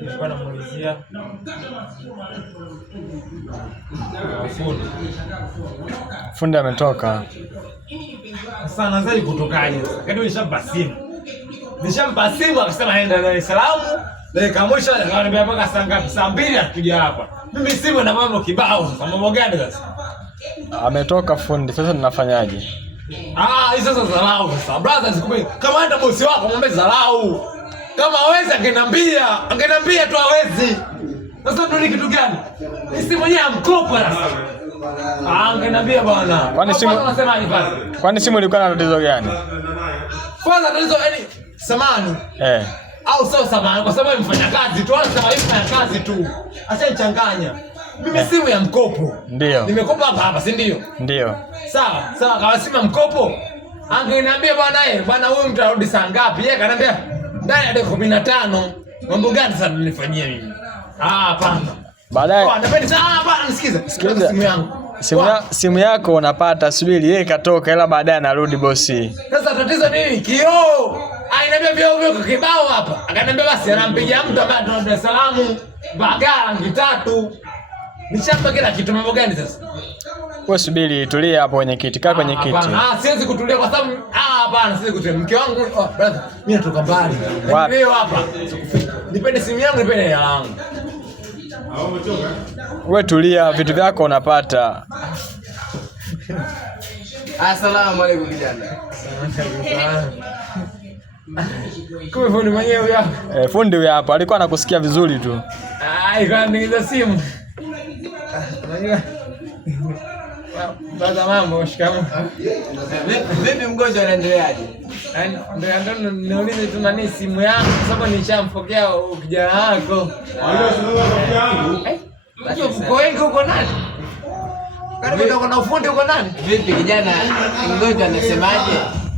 nilikuwa namuulizia fundi ametoka. Sana zaidi kutokaje? Kadi nishampa simu akasema aenda Dar es Salaam. Dakika mwisho akaniambia mpaka saa ngapi? Saa 2 akija hapa. Mimi simu na mambo kibao. Sasa mambo gani sasa? Ametoka fundi, sasa tunafanyaje? Hizo sasa dharau sasa. Brother sikupe. Kama hata bosi wako mwambie dharau. Kama hawezi angenambia tu hawezi. Sasa ndo ni kitu gani? Simu mwenyewe amkopa sasa. Angenambia bwana. Kwani simu ilikuwa na tatizo gani? Kwanza tatizo yani samani. Au sio samani kwa sababu mfanya kazi tu, anasema hivi mfanya kazi tu. Ashanichanganya. Mimi simu ya mkopo. Ndio. Nimekopa hapa, si ndio? Ndio. Sawa, kama simu mkopo. Angeniambia bwana huyu mtarudi saa ngapi? Yeye akaniambia ndani ya dakika 15. Mambo gani sasa nilifanyia mimi? Hapana. Baadaye. Hapana, nisikize. Simu yangu. Simu yako unapata, subiri yeye katoka ila baadaye anarudi bosi. Sasa tatizo nini? Kioo. Inabia vyo kibao hapa. Akaniambia basi anampigia mtu ambaye atoka Dar es Salaam, Bagala 3. Nishamba kila kitu, mambo gani sasa? Wewe subiri, tulia hapo kwenye kiti, kaa kwenye kiti. Siwezi kutulia kwa sababu hapana, siwezi kutulia. Mke wangu, brother, mimi natoka mbali. Leo hapa. Nipende simu yangu, nipende hela yangu. Wewe tulia, vitu vyako unapata. Asalamu alaykum kijana. Kumbe fundi mwenyewe hapa. Fundi huyu hapa, alikuwa anakusikia vizuri tu. Ikaniingiza simu. Unajua? Baada mambo shikamoo. Vipi mgonjwa anaendeleaje? Ndio niulize tu nani simu yangu kwa sababu nishampokea kijana wako. Uko wengi uko nani? Karibu na ufundi uko nani? Vipi kijana mgonjwa anasemaje?